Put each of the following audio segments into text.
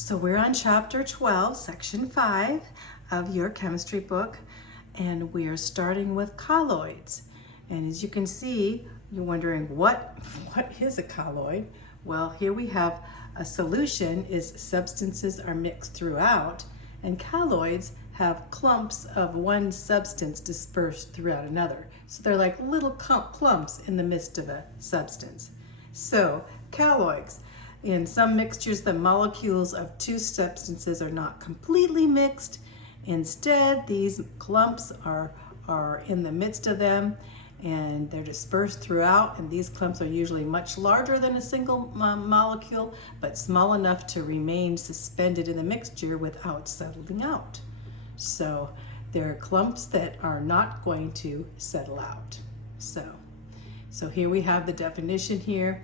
So we're on chapter 12, section 5 of your chemistry book, and we are starting with colloids. And as you can see, you're wondering what is a colloid? Well, here we have a solution is substances are mixed throughout, and colloids have clumps of one substance dispersed throughout another. So they're like little clumps in the midst of a substance. So colloids. In some mixtures, the molecules of two substances are not completely mixed. Instead, these clumps are in the midst of them and they're dispersed throughout, and these clumps are usually much larger than a single molecule, but small enough to remain suspended in the mixture without settling out. So there are clumps that are not going to settle out. So here we have the definition here.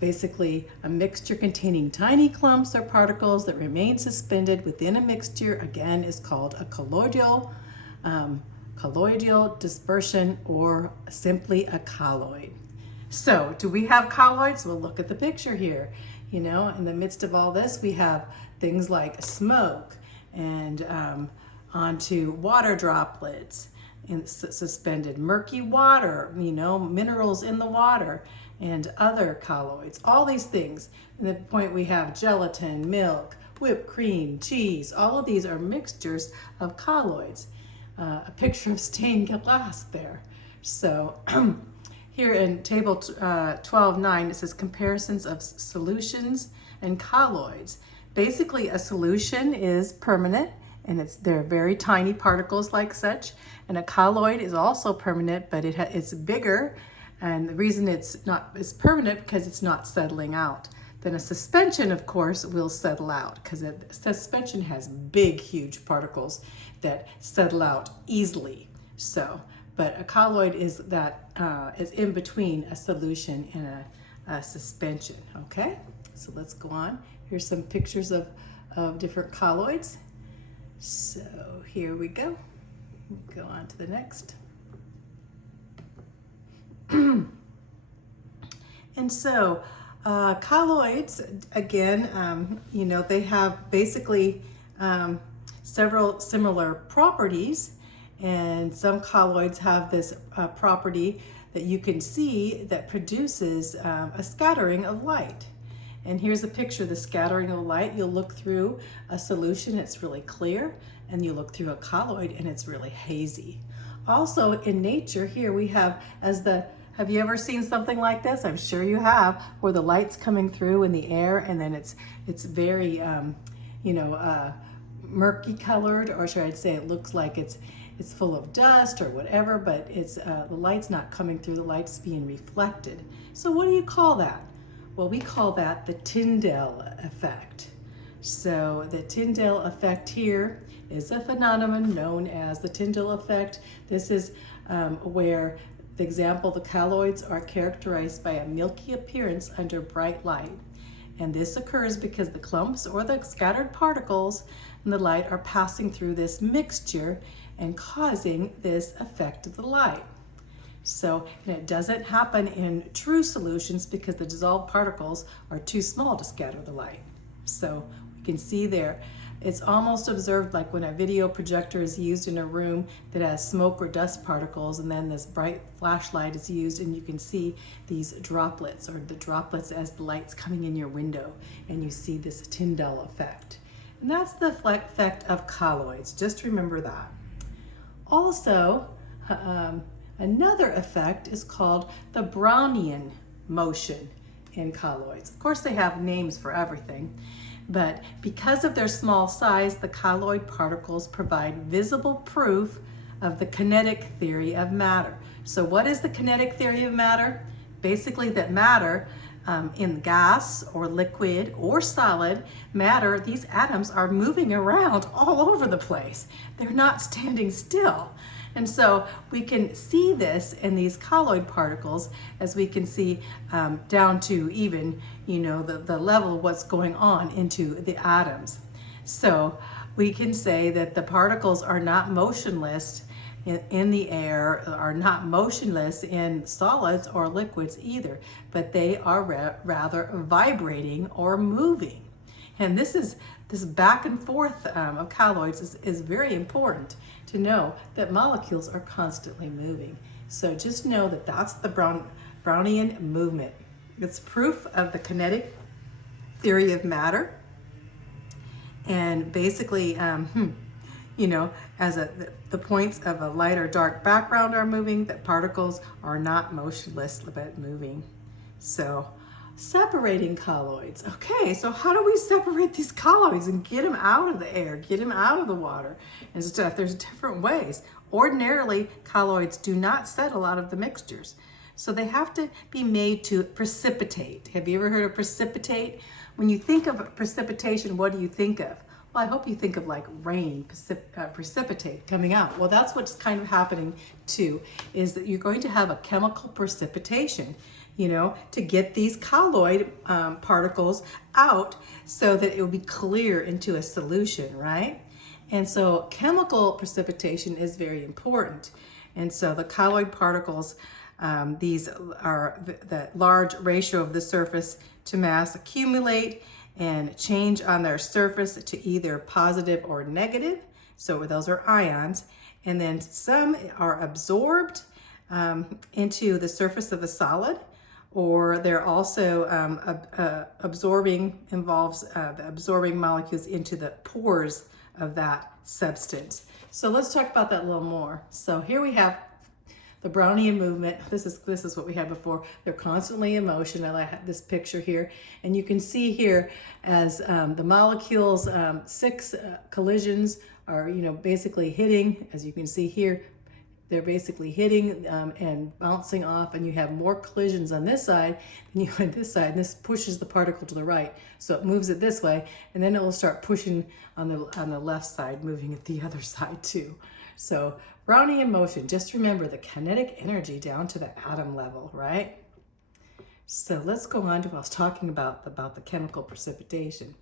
Basically, a mixture containing tiny clumps or particles that remain suspended within a mixture, again, is called a colloidal dispersion, or simply a colloid. So, do we have colloids? Well, look at the picture here. You know, in the midst of all this, we have things like smoke and onto water droplets in suspended, murky water, you know, minerals in the water, and other colloids, all these things. And the point we have gelatin, milk, whipped cream, cheese, all of these are mixtures of colloids. A picture of stained glass there. So here in table 12.9, it says comparisons of solutions and colloids. Basically, a solution is permanent, and they're very tiny particles like such. And a colloid is also permanent, but it's bigger. And the reason it's permanent because it's not settling out. Then a suspension, of course, will settle out because a suspension has big, huge particles that settle out easily. So, but a colloid is in between a solution and a suspension. Okay, so let's go on. Here's some pictures of different colloids. So here we go. Go on to the next. And so colloids, again, you know, they have basically several similar properties, and some colloids have this property that you can see that produces a scattering of light. And here's a picture of the scattering of light. You'll look through a solution, it's really clear, and you look through a colloid and it's really hazy. Also in nature, here we have have you ever seen something like this? I'm sure you have, where the light's coming through in the air and then it's very, murky colored, or should I say it looks like it's full of dust or whatever, but it's the light's not coming through, the light's being reflected. So what do you call that? Well, we call that the Tyndall effect. So the Tyndall effect here is a phenomenon known as the Tyndall effect. This is where, for example, the colloids are characterized by a milky appearance under bright light. And this occurs because the clumps or the scattered particles in the light are passing through this mixture and causing this effect of the light. So, and it doesn't happen in true solutions because the dissolved particles are too small to scatter the light. So we can see there, it's almost observed like when a video projector is used in a room that has smoke or dust particles, and then this bright flashlight is used and you can see these droplets, or the droplets as the light's coming in your window, and you see this Tyndall effect. And that's the effect of colloids. Just remember that. Also, another effect is called the Brownian motion in colloids. Of course, they have names for everything, but because of their small size, the colloid particles provide visible proof of the kinetic theory of matter. So what is the kinetic theory of matter? Basically, that matter in gas or liquid or solid matter, these atoms are moving around all over the place. They're not standing still. And so we can see this in these colloid particles, as we can see down to even, you know, the level of what's going on into the atoms. So we can say that the particles are not motionless in the air, are not motionless in solids or liquids either, but they are rather vibrating or moving. And this back and forth of colloids is very important to know that molecules are constantly moving. So just know that that's the Brownian movement. It's proof of the kinetic theory of matter. And basically, you know, as the points of a light or dark background are moving, that particles are not motionless but moving. So separating colloids. Okay, so how do we separate these colloids and get them out of the air, get them out of the water and stuff? There's different ways. Ordinarily, colloids do not settle out of the mixtures. So they have to be made to precipitate. Have you ever heard of precipitate? When you think of precipitation, what do you think of? Well, I hope you think of like rain, precipitate coming out. Well, that's what's kind of happening too, is that you're going to have a chemical precipitation, you know, to get these colloid particles out so that it will be clear into a solution, right? And so chemical precipitation is very important. And so the colloid particles, these are the large ratio of the surface to mass accumulate and change on their surface to either positive or negative. So those are ions. And then some are absorbed into the surface of a solid, or they're also involves the absorbing molecules into the pores of that substance. So let's talk about that a little more. So here we have the Brownian movement. This is what we had before. They're constantly in motion. I like this picture here. And you can see here as the molecules, 6 collisions are, you know, basically hitting, as you can see here, they're basically hitting and bouncing off, and you have more collisions on this side than you on this side, and this pushes the particle to the right. So it moves it this way, and then it will start pushing on the left side, moving it the other side too. So Brownian motion, just remember the kinetic energy down to the atom level, right? So let's go on to what I was talking about the chemical precipitation.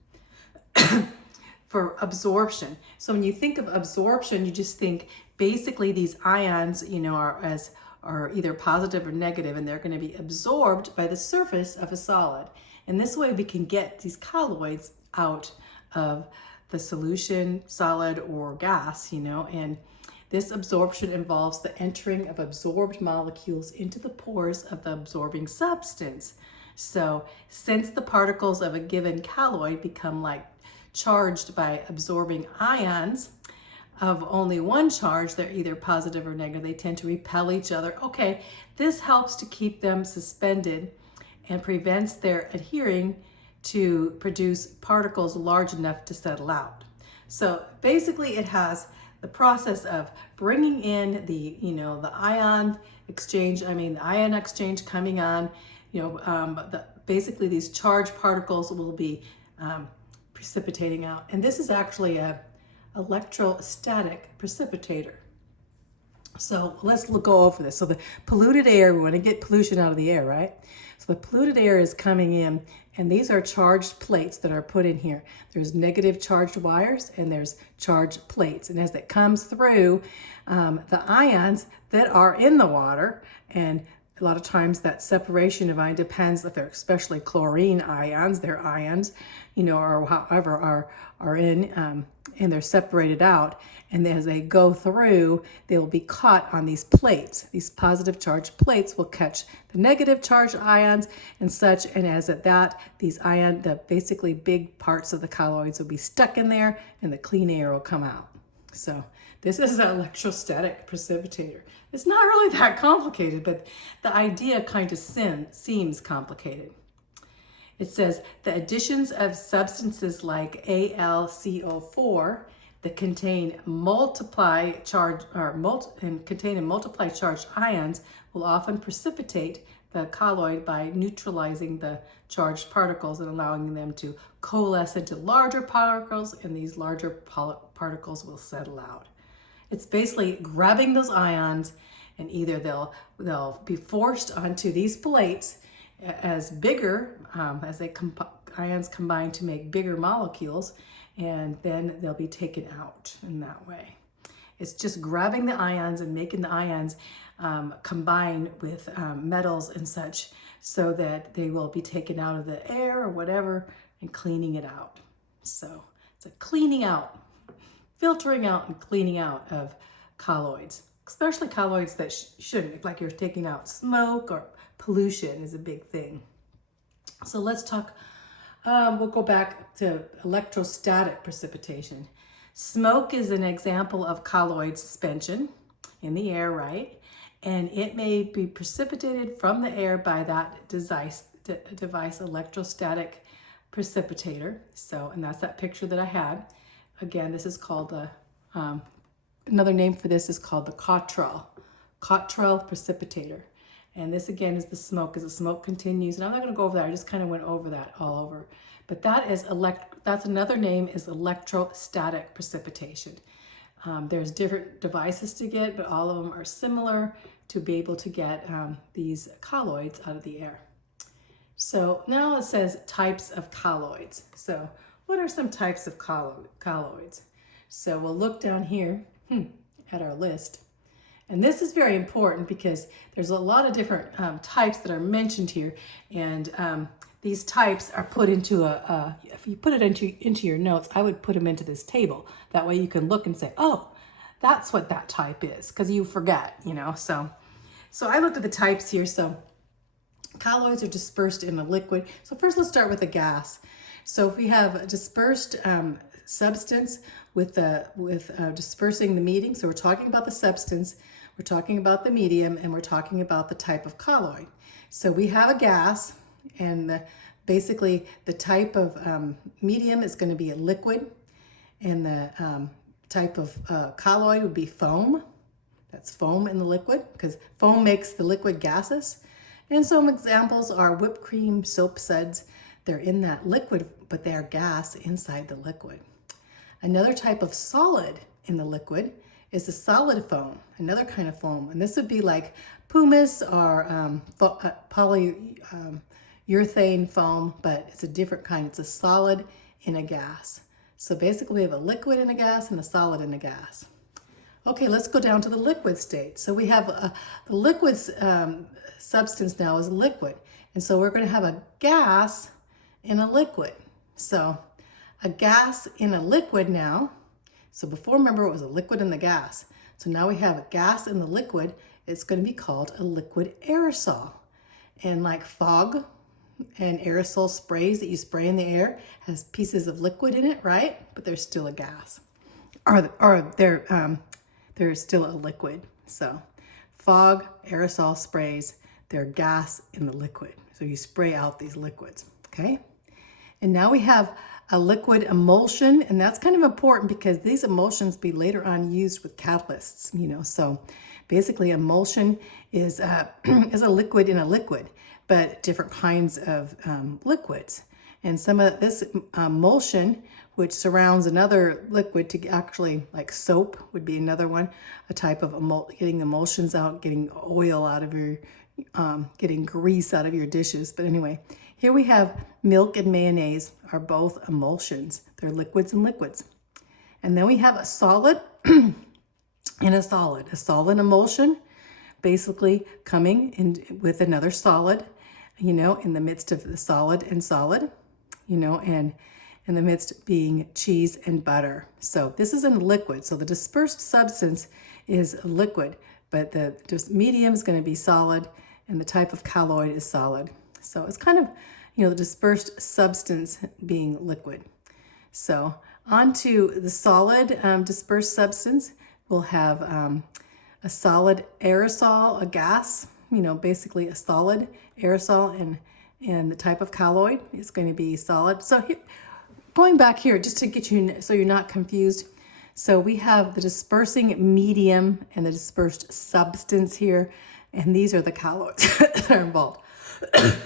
For absorption. So when you think of absorption, you just think basically these ions, you know, are either positive or negative, and they're going to be absorbed by the surface of a solid. And this way we can get these colloids out of the solution, solid or gas, you know, and this absorption involves the entering of absorbed molecules into the pores of the absorbing substance. So since the particles of a given colloid become like charged by absorbing ions of only one charge, they're either positive or negative, they tend to repel each other. Okay, this helps to keep them suspended and prevents their adhering to produce particles large enough to settle out. So basically it has the process of bringing in the, you know, the ion exchange coming on, you know, basically these charged particles will be precipitating out. And this is actually a electrostatic precipitator. So let's go over this. So the polluted air, we want to get pollution out of the air, right? So the polluted air is coming in, and these are charged plates that are put in here. There's negative charged wires and there's charged plates. And as it comes through, the ions that are in the water, and a lot of times that separation of ion depends if they're especially chlorine ions, they're ions, you know, or however are in, and they're separated out. And as they go through, they will be caught on these plates. These positive charged plates will catch the negative charged ions and such. And as at that, the basically big parts of the colloids will be stuck in there, and the clean air will come out. So this is an electrostatic precipitator. It's not really that complicated, but the idea kind of seems complicated. It says the additions of substances like AlCO4 that contain multiply charged ions will often precipitate the colloid by neutralizing the charged particles and allowing them to coalesce into larger particles, and these larger particles will settle out. It's basically grabbing those ions, and either they'll be forced onto these plates as bigger, as ions combine to make bigger molecules, and then they'll be taken out in that way. It's just grabbing the ions and making the ions combine with metals and such, so that they will be taken out of the air or whatever and cleaning it out. So it's a cleaning out, filtering out and cleaning out of colloids, especially colloids that shouldn't, like you're taking out smoke or pollution is a big thing. So let's talk, we'll go back to electrostatic precipitation. Smoke is an example of colloid suspension in the air, right? And it may be precipitated from the air by that device electrostatic precipitator. So, and that's that picture that I had. Again, this is called the, another name for this is called the Cottrell precipitator. And this again is the smoke, as the smoke continues. And I'm not going to go over that. I just kind of went over that all over. But that is that's another name is electrostatic precipitation. There's different devices to get, but all of them are similar to be able to get these colloids out of the air. So now it says types of colloids. So what are some types of colloids? So we'll look down here at our list. And this is very important because there's a lot of different types that are mentioned here. And these types are put into if you put it into your notes, I would put them into this table. That way you can look and say, oh, that's what that type is, because you forget, you know. So I looked at the types here. So colloids are dispersed in a liquid. So first let's start with a gas. So if we have a dispersed substance with dispersing the medium, so we're talking about the substance, we're talking about the medium, and we're talking about the type of colloid. So we have a gas, and basically the type of medium is going to be a liquid, and the type of colloid would be foam. That's foam in the liquid, because foam makes the liquid gaseous. And some examples are whipped cream, soap suds. They're in that liquid, but they are gas inside the liquid. Another type of solid in the liquid is the solid foam, another kind of foam. And this would be like pumice or polyurethane foam, but it's a different kind. It's a solid in a gas. So basically we have a liquid in a gas and a solid in a gas. Okay, let's go down to the liquid state. So we have the liquid substance now is liquid. And so we're going to have a gas in a liquid. So a gas in a liquid now. So before, remember, it was a liquid and the gas. So now we have a gas in the liquid. It's going to be called a liquid aerosol. And like fog and aerosol sprays that you spray in the air has pieces of liquid in it, right? But they're still a gas. Or they're still a liquid. So fog, aerosol sprays, they're gas in the liquid. So you spray out these liquids, okay? And now we have a liquid emulsion, and that's kind of important because these emulsions be later on used with catalysts, you know. So basically emulsion is is a liquid in a liquid, but different kinds of liquids. And some of this emulsion, which surrounds another liquid to actually, like soap would be another one, a type of getting emulsions out, getting oil out of your, getting grease out of your dishes. But anyway, here we have milk and mayonnaise are both emulsions. They're liquids and liquids. And then we have a solid and a solid. A solid emulsion basically coming in with another solid, you know, in the midst of the solid and solid, you know, and in the midst being cheese and butter. So this is in liquid. So the dispersed substance is a liquid, but the medium is going to be solid, and the type of colloid is solid. So it's kind of, you know, the dispersed substance being liquid. So onto the solid dispersed substance, we'll have a solid aerosol, a gas, you know, basically a solid aerosol, and the type of colloid is going to be solid. So here, going back here, just to get you, so you're not confused. So we have the dispersing medium and the dispersed substance here, and these are the colloids that are involved.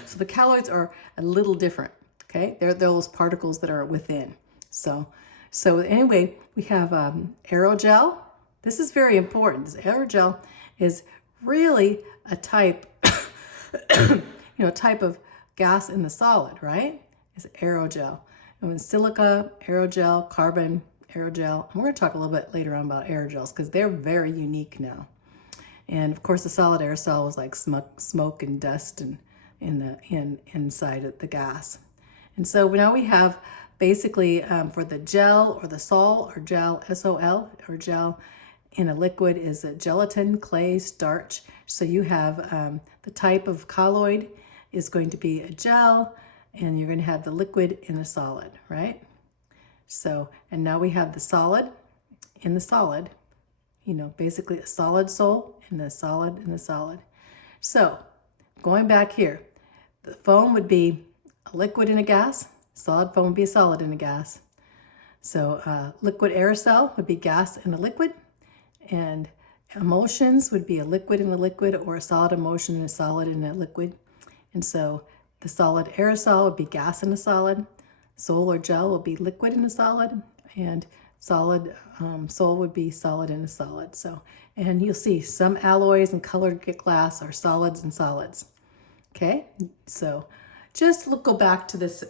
So the colloids are a little different, okay? They're those particles that are within. So anyway, we have aerogel. This is very important. This aerogel is really a type, you know, type of gas in the solid, right? It's aerogel. And when silica, aerogel, carbon, aerogel. And we're going to talk a little bit later on about aerogels because they're very unique now. And of course, the solid aerosol was like smoke and dust and inside of the gas. And so now we have basically for the gel or the sol or gel, S-O-L, or gel in a liquid is a gelatin, clay, starch. So you have the type of colloid is going to be a gel, and you're going to have the liquid in a solid, right? So, and now we have the solid in the solid, basically a solid sol and the solid in the solid. So going back here, the foam would be a liquid in a gas, solid foam would be a solid in a gas. So liquid aerosol would be gas in a liquid, and emulsions would be a liquid in a liquid, or a solid emulsion and a solid in a liquid. And so the solid aerosol would be gas in a solid, sol or gel will be liquid in a solid, and solid sol would be solid in a solid. So, and you'll see some alloys and colored glass are solids and solids. Okay, so just go back to this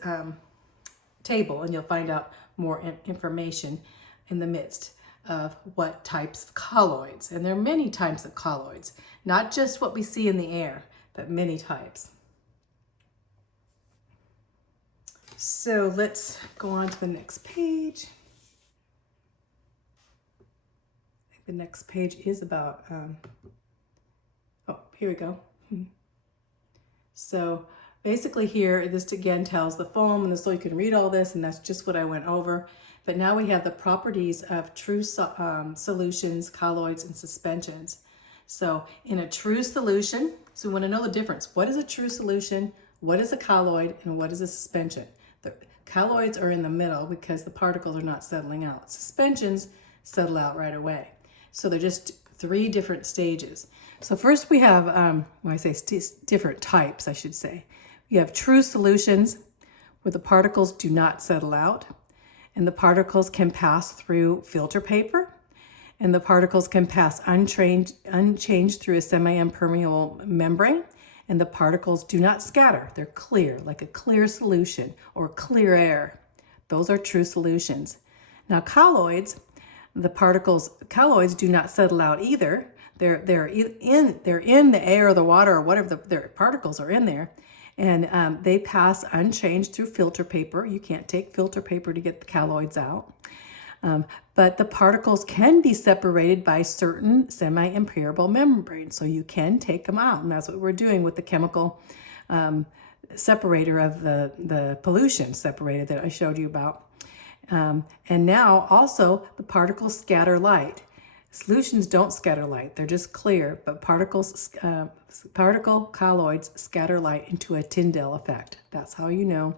table and you'll find out more information in the midst of what types of colloids. And there are many types of colloids, not just what we see in the air, but many types. So let's go on to the next page. I think the next page is about, oh, here we go. So basically here, this again tells the foam and the sol. You can read all this, and that's just what I went over. But now we have the properties of true solutions, colloids, and suspensions. So in a true solution, so we want to know the difference. What is a true solution? What is a colloid? And what is a suspension? The colloids are in the middle because the particles are not settling out. Suspensions settle out right away. So they're just three different stages. So first we have, when I say different types, I should say. We have true solutions where the particles do not settle out, and the particles can pass through filter paper, and the particles can pass unchanged through a semi-impermeable membrane, and the particles do not scatter. They're clear, like a clear solution or clear air. Those are true solutions. Now colloids, colloids do not settle out either. They're in the air or the water or whatever, their particles are in there, and they pass unchanged through filter paper. You can't take filter paper to get the colloids out. But the particles can be separated by certain semi-impermeable membranes, so you can take them out, and that's what we're doing with the chemical separator of the pollution separator that I showed you about. And now also the particles scatter light. Solutions don't scatter light, they're just clear, but particle colloids scatter light into a Tyndall effect. That's how you know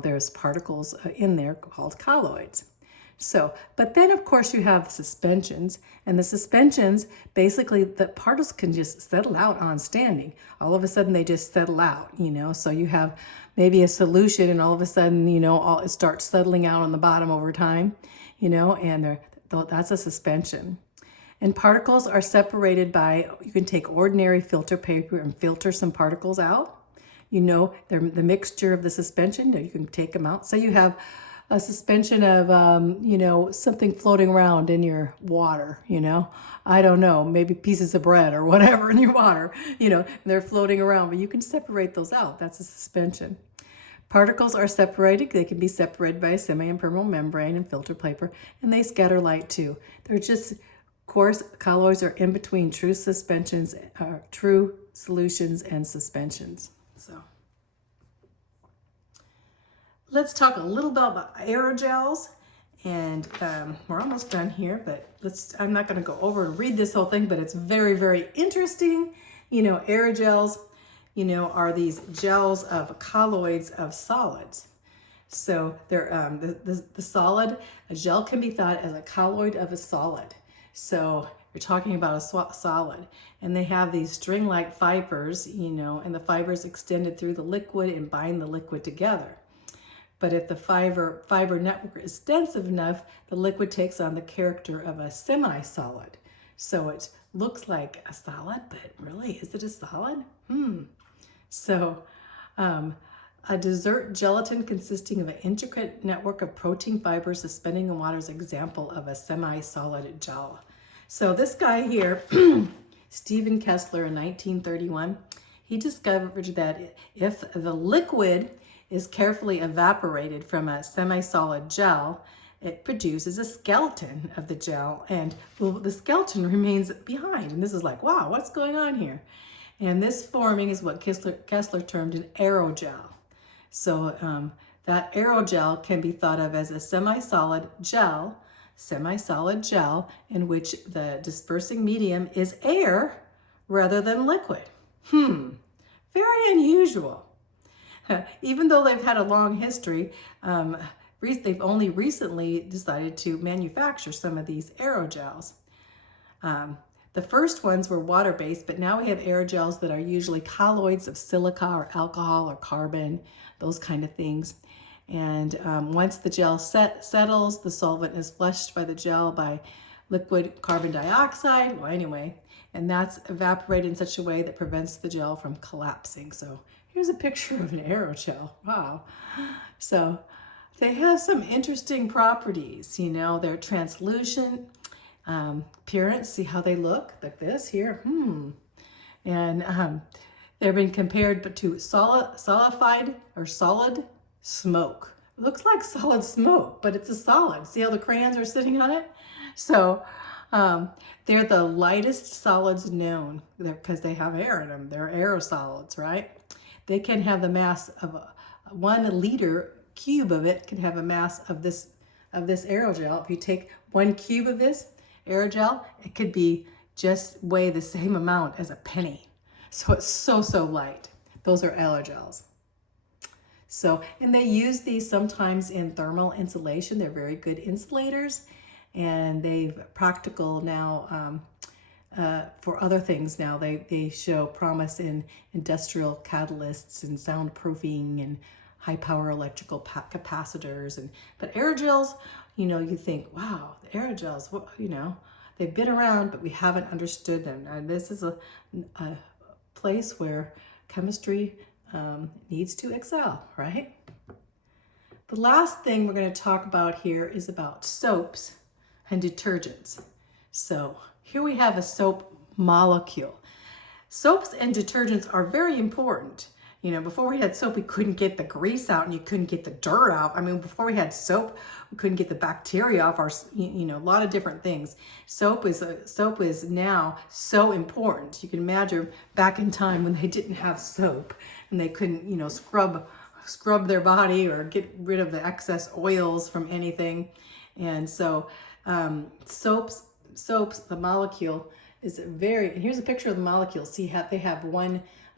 there's particles in there called colloids. So, but then of course you have suspensions, and the suspensions, basically the particles can just settle out on standing. All of a sudden they just settle out, so you have maybe a solution and all of a sudden, it starts settling out on the bottom over time, and that's a suspension. And particles are separated by, you can take ordinary filter paper and filter some particles out. They're the mixture of the suspension, you can take them out. So you have a suspension of, something floating around in your water, I don't know, maybe pieces of bread or whatever in your water, and they're floating around, but you can separate those out. That's a suspension. Particles are separated. They can be separated by a semi-impermeable membrane and filter paper, and they scatter light too. They're just, of course, colloids are in between true suspensions, true solutions and suspensions. So let's talk a little bit about aerogels, and we're almost done here, but I'm not going to go over and read this whole thing, but it's very, very interesting. Aerogels, are these gels of colloids of solids. So they're the solid, a gel can be thought as a colloid of a solid. So you're talking about a solid, and they have these string-like fibers, and the fibers extended through the liquid and bind the liquid together. But if the fiber network is dense enough, the liquid takes on the character of a semi-solid. So it looks like a solid, but really, is it a solid? So a dessert gelatin consisting of an intricate network of protein fibers suspending in water is an example of a semi-solid gel. So this guy here, Stephen Kessler in 1931, he discovered that if the liquid is carefully evaporated from a semi-solid gel, it produces a skeleton of the gel, and well, the skeleton remains behind. And this is like, wow, what's going on here? And this forming is what Kessler termed an aerogel. So that aerogel can be thought of as a semi-solid gel in which the dispersing medium is air rather than liquid. Very unusual. Even though they've had a long history, they've only recently decided to manufacture some of these aerogels. The first ones were water-based, but now we have aerogels that are usually colloids of silica or alcohol or carbon, those kind of things. And once the gel settles, the solvent is flushed by the gel by liquid carbon dioxide, well anyway, and that's evaporated in such a way that prevents the gel from collapsing. So here's a picture of an aerogel. Wow. So they have some interesting properties. You know, they're translucent, appearance, see how they look like this here. And they've been compared to solidified or solid smoke. It looks like solid smoke, but it's a solid. See how the crayons are sitting on it? So they're the lightest solids known because they have air in them. They're aerosolids, right? They can have the mass of 1 liter cube of it can have a mass of this aerogel. If you take 1 cube of this aerogel, it could be just weigh the same amount as a penny. So it's so light. Those are aerogels. So, and they use these sometimes in thermal insulation. They're very good insulators, and they've practical now for other things now. They show promise in industrial catalysts and soundproofing and high power electrical capacitors. But aerogels, you know, you think, wow, the aerogels, you know, they've been around, but we haven't understood them. And this is a place where chemistry needs to excel, right? The last thing we're going to talk about here is about soaps and detergents. So here we have a soap molecule. Soaps and detergents are very important. You know, before we had soap, we couldn't get the grease out and you couldn't get the dirt out. I mean, before we had soap, we couldn't get the bacteria off our, you know, a lot of different things. Soap is now so important. You can imagine back in time when they didn't have soap and they couldn't, you know, scrub their body or get rid of the excess oils from anything. And so soaps, the molecule is very, and here's a picture of the molecule. See how they have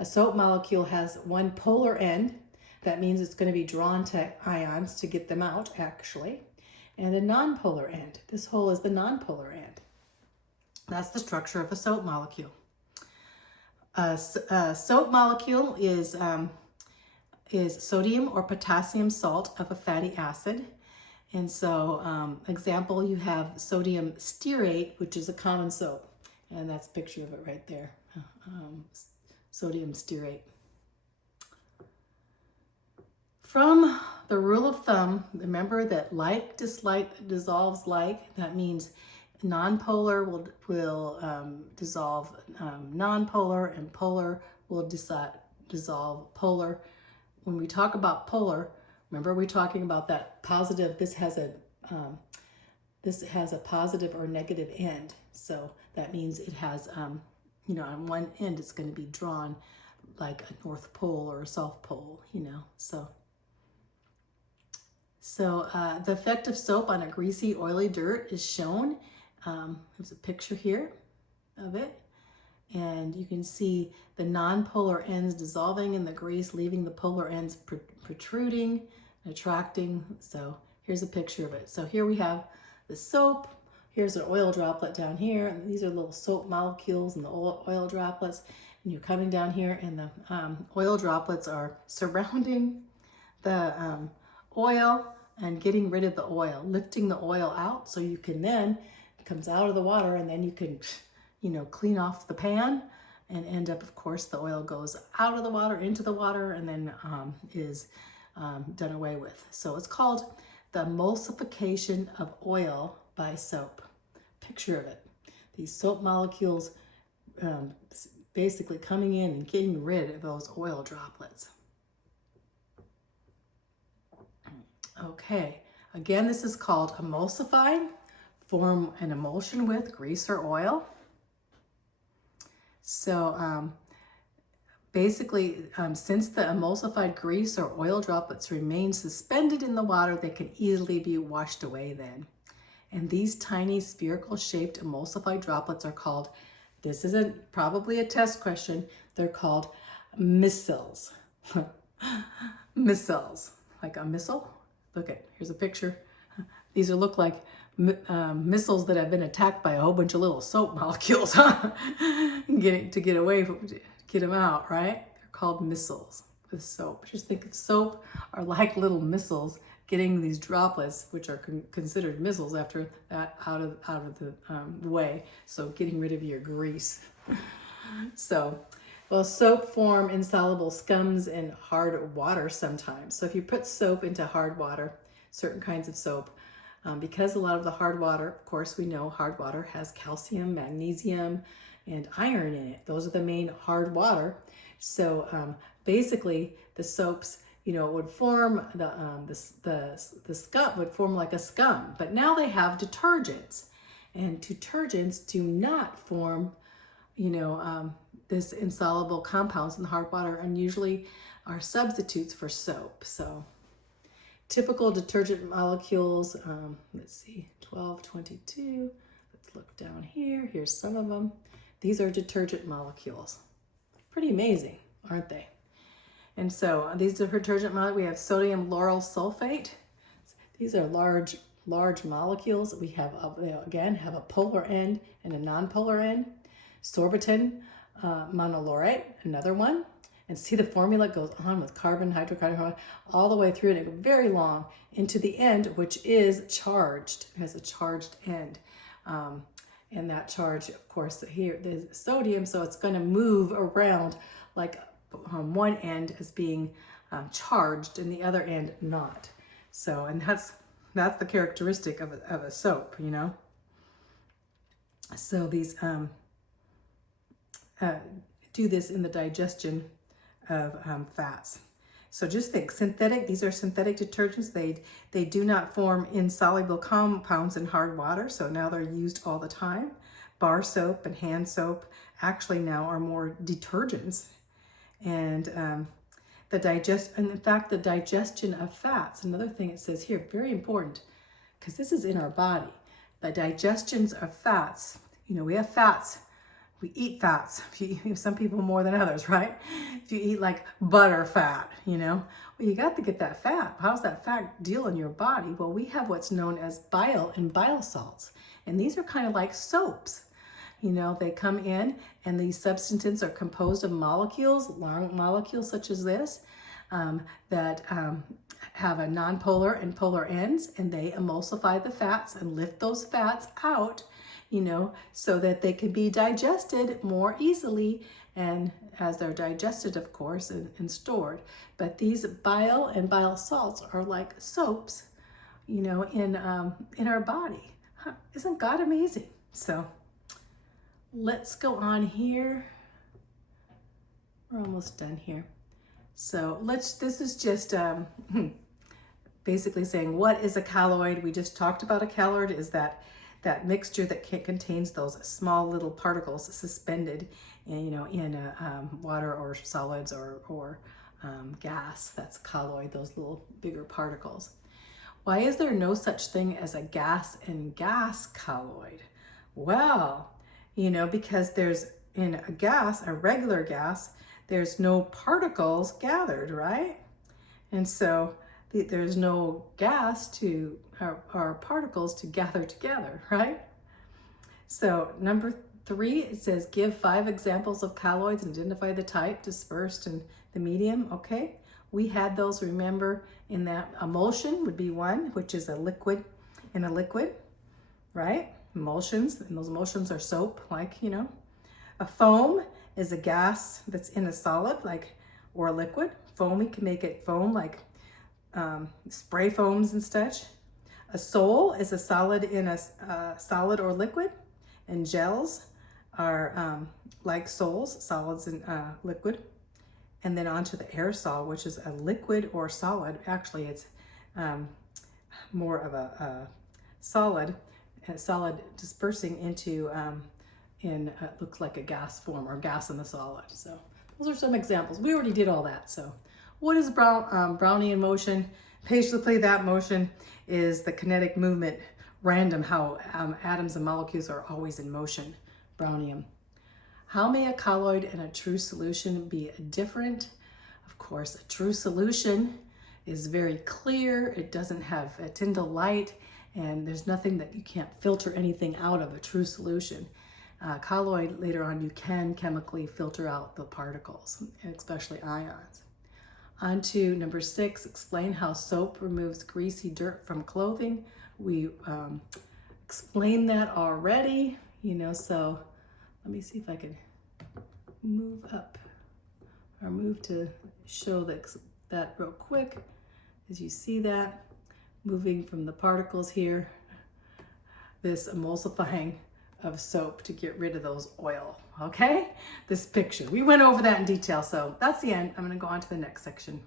a soap molecule has 1 polar end. That means it's going to be drawn to ions to get them out, actually. And a nonpolar end. This hole is the nonpolar end. That's the structure of a soap molecule. A soap molecule is sodium or potassium salt of a fatty acid. And so, example, you have sodium stearate, which is a common soap. And that's a picture of it right there. Sodium stearate. From the rule of thumb, remember that like dissolves like. That means nonpolar will dissolve nonpolar, and polar will dissolve polar. When we talk about polar, remember we're talking about that positive. This has a positive or negative end. So that means it has you know, on one end it's going to be drawn like a North Pole or a South Pole, you know. So the effect of soap on a greasy, oily dirt is shown. There's a picture here of it. And you can see the non-polar ends dissolving in the grease, leaving the polar ends protruding, attracting. So here's a picture of it. So here we have the soap. Here's an oil droplet down here, and these are little soap molecules and the oil droplets. And you're coming down here, and the oil droplets are surrounding the oil and getting rid of the oil, lifting the oil out, so you can then, it comes out of the water, and then you can, you know, clean off the pan and end up, of course, the oil goes out of the water, into the water, and then is done away with. So it's called the emulsification of oil by soap. Picture of it. These soap molecules basically coming in and getting rid of those oil droplets. Okay, again, this is called emulsify. Form an emulsion with grease or oil. So basically, since the emulsified grease or oil droplets remain suspended in the water, they can easily be washed away then. And these tiny spherical shaped emulsified droplets are called, this is probably a test question, they're called micelles. Micelles, like a missile. Look at, here's a picture. These look like missiles that have been attacked by a whole bunch of little soap molecules. Get away from, get them out, right? They're called missiles with soap. Just think of soap are like little missiles getting these droplets, which are considered missiles after that, out of the way. So getting rid of your grease. So, well, soap form insoluble scums in hard water sometimes. So if you put soap into hard water, certain kinds of soap, because a lot of the hard water, of course, we know hard water has calcium, magnesium, and iron in it. Those are the main hard water. So basically, the soaps, would form the scum would form like a scum. But now they have detergents, and detergents do not form, this insoluble compounds in the hard water, and usually are substitutes for soap. So typical detergent molecules, let's see, 1222. Let's look down here. Here's some of them. These are detergent molecules. Pretty amazing, aren't they? And so these are detergent molecules. We have sodium lauryl sulfate. These are large molecules. We have, they again have a polar end and a nonpolar end. Sorbitan monolaurate, another one. And see the formula goes on with carbon, hydrocarbon, all the way through, and it goes very long into the end, which is charged. It has a charged end. And that charge, of course, here there's sodium, so it's going to move around like one end is being charged and the other end not. So, and that's the characteristic of a soap, So these do this in the digestion of fats. So just think, these are synthetic detergents. They do not form insoluble compounds in hard water, so now they're used all the time. Bar soap and hand soap actually now are more detergents. And and in fact, the digestion of fats, another thing it says here, very important, because this is in our body. The digestions of fats, we have fats. We eat fats. Some people more than others, right? If you eat like butter fat, well, you got to get that fat. How's that fat deal in your body? Well, we have what's known as bile and bile salts. And these are kind of like soaps. They come in, and these substances are composed of molecules, long molecules such as this, that have a nonpolar and polar ends, and they emulsify the fats and lift those fats out, so that they can be digested more easily, and as they're digested, of course, and stored. But these bile and bile salts are like soaps, in our body. Isn't God amazing? So let's go on here. We're almost done here. So this is just basically saying, what is a colloid? We just talked about a colloid is that mixture that contains those small little particles suspended in water or solids or gas. That's colloid, those little bigger particles. Why is there no such thing as a gas and gas colloid? Well, because there's in a gas, a regular gas, there's no particles gathered, right? And so there's no gas or particles to gather together, right? So number 3, it says give 5 examples of colloids and identify the type, dispersed, and the medium. Okay, we had those, remember, in that emulsion would be one, which is a liquid in a liquid, right? Emulsions, and those emulsions are soap, like, A foam is a gas that's in a solid, or a liquid. Foam, we can make it foam, like spray foams and such. A sol is a solid in a solid or liquid, and gels are like sols, solids in liquid. And then onto the aerosol, which is a liquid or solid. Actually, it's more of a solid dispersing into looks like a gas form or gas in the solid. So those are some examples. We already did all that. So what is Brownian motion? Basically, that motion is the kinetic movement, random, how atoms and molecules are always in motion, Brownian. How may a colloid and a true solution be different? Of course, a true solution is very clear. It doesn't have a Tyndall light, and there's nothing that you can't filter anything out of a true solution. Colloid, later on, you can chemically filter out the particles, especially ions. On to number 6, explain how soap removes greasy dirt from clothing. We explained that already, so let me see if I can move up or move to show that real quick. As you see that, moving from the particles here, this emulsifying of soap to get rid of those oil, okay? This picture. We went over that in detail, so that's the end. I'm gonna go on to the next section.